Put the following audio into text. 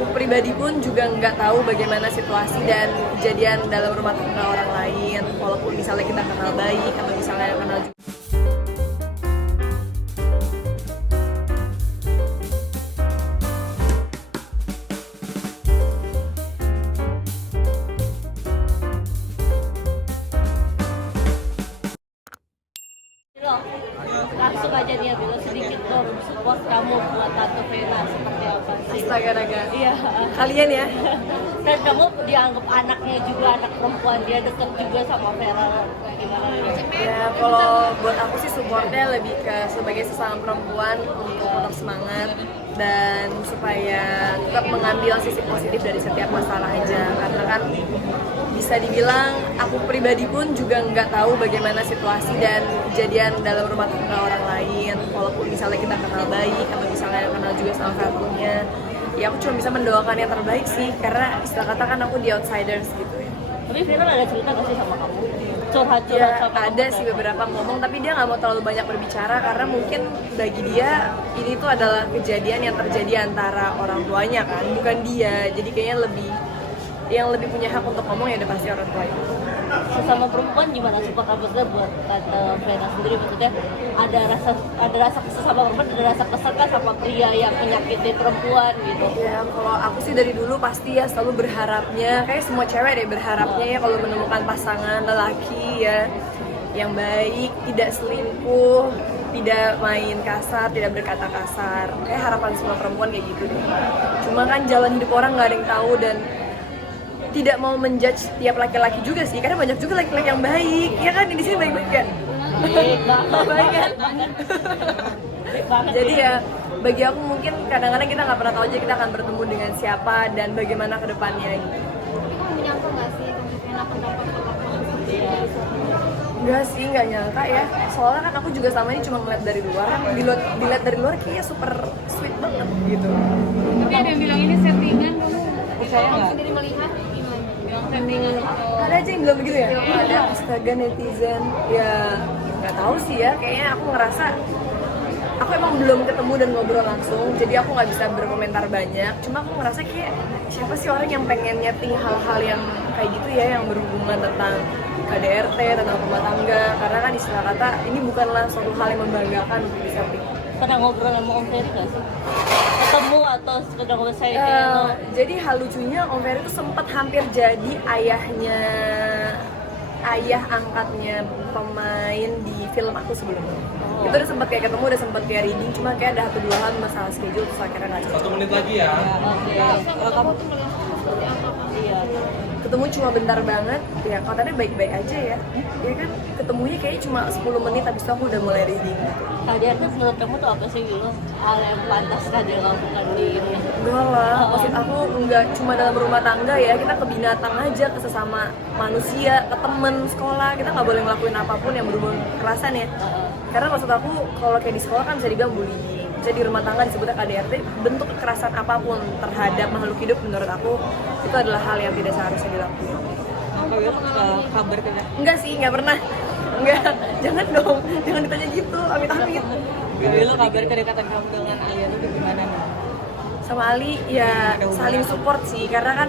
aku pribadi pun juga nggak tahu bagaimana situasi dan kejadian dalam rumah tangga orang lain, walaupun misalnya kita kenal baik atau misalnya kenal juga. Langsung aja dia bilang sedikit dong support kamu buat Tante Vena seperti apa sih? Astaga naga. Iya. Kalian ya? Dan kamu dianggap anaknya juga, anak perempuan, dia deket juga sama Vera. Gimana nih? Ya kalau buat aku sih supportnya lebih ke sebagai sesama perempuan untuk tetap semangat dan supaya tetap mengambil sisi positif dari setiap masalah aja, karena kan bisa dibilang aku pribadi pun juga nggak tahu bagaimana situasi dan kejadian dalam rumah tangga orang lain, walaupun misalnya kita kenal baik atau misalnya kenal juga sama kartunya. Ya aku cuma bisa mendoakan yang terbaik sih, karena istilah kata kan aku the outsiders gitu ya. Tapi Vera ada cerita gak sih sama kamu? Curhat-curhat Ya sama ada kamu, sih beberapa ngomong, tapi dia nggak mau terlalu banyak berbicara karena mungkin bagi dia ini tuh adalah kejadian yang terjadi antara orang tuanya kan, bukan dia. Jadi kayaknya yang lebih punya hak untuk ngomong ya udah pasti orang tuanya. Sesama perempuan gimana support kabarnya buat Tante Vena sendiri? Maksudnya ada rasa sesama perempuan, ada rasa kesel kan sama pria yang menyakiti perempuan gitu. Ya kalau aku sih dari dulu pasti ya selalu berharapnya, kayak semua cewek deh berharapnya ya kalau menemukan pasangan lelaki ya yang baik, tidak selingkuh, tidak main kasar, tidak berkata kasar. Kayak harapan semua perempuan kayak gitu deh. Cuma kan jalan hidup orang nggak ada yang tahu dan tidak mau menjudge tiap laki-laki juga sih, karena banyak juga laki-laki yang baik, ya kan di sini baik-baik kan? Baik kan? Jadi ya bagi aku mungkin kadang-kadang kita nggak pernah tahu aja kita akan bertemu dengan siapa dan bagaimana kedepannya gitu. Kamu menyangka nggak sih Vena pendapat perlakuan seperti itu? Enggak sih, nggak nyangka ya. Soalnya kan aku juga selama ini cuma ngeliat dari luar, dilihat dari luar kayaknya super sweet banget gitu. Tapi ada yang bilang ini settingan, kamu Percaya kamu nggak? sendiri melihat gimana? Yang settingan atau Ada aja yang bilang begitu ya? Ada astaga netizen. Ya nggak tahu sih ya, kayaknya aku ngerasa aku emang belum ketemu dan ngobrol langsung, jadi aku nggak bisa berkomentar banyak. Cuma aku ngerasa kayak siapa sih orang yang pengen nyeting hal-hal yang kayak gitu ya, yang berhubungan tentang KDRT, tentang rumah tangga. Karena kan istilah kata ini bukanlah suatu hal yang membanggakan untuk disetting. pernah ngobrol sama Om Ferry gak sih? Ketemu atau sekedar ngobrol saya Jadi hal lucunya Om Ferry itu sempat hampir jadi ayah angkatnya pemain di film aku sebelumnya. Itu udah sempat kayak ketemu, udah sempat kayak reading, cuma kayak ada 1-2 hal masalah schedule terus akhirnya nggak cocok. 1 menit lagi ya. Oke. Kalau kamu tuh melihat seperti apa? Iya. Ketemu cuma bentar banget, ya katanya baik-baik aja ya. Ya kan ketemunya kayaknya cuma 10 menit habis itu aku udah mulai reading gitu. KDRT menurut kamu tuh apa sih gitu? Hal yang pantas kan dia lakukan di ini? Enggak lah, maksud aku enggak cuma dalam rumah tangga ya, kita ke binatang aja, ke sesama manusia, ke temen sekolah, kita nggak boleh ngelakuin apapun yang berhubungan kekerasan ya. Karena maksud aku kalau kayak di sekolah kan bisa dibilang bullying, bisa di rumah tangga disebutnya KDRT, bentuk kekerasan apapun terhadap makhluk hidup menurut aku itu adalah hal yang tidak seharusnya dilakukan. Kabar kena. Enggak sih, nggak pernah. Enggak, jangan dong, jangan ditanya gitu, amit-amit. Tapi lo kabar kedekatan kamu dengan Alia itu gimana nih? Sama Ali ya saling support sih, karena kan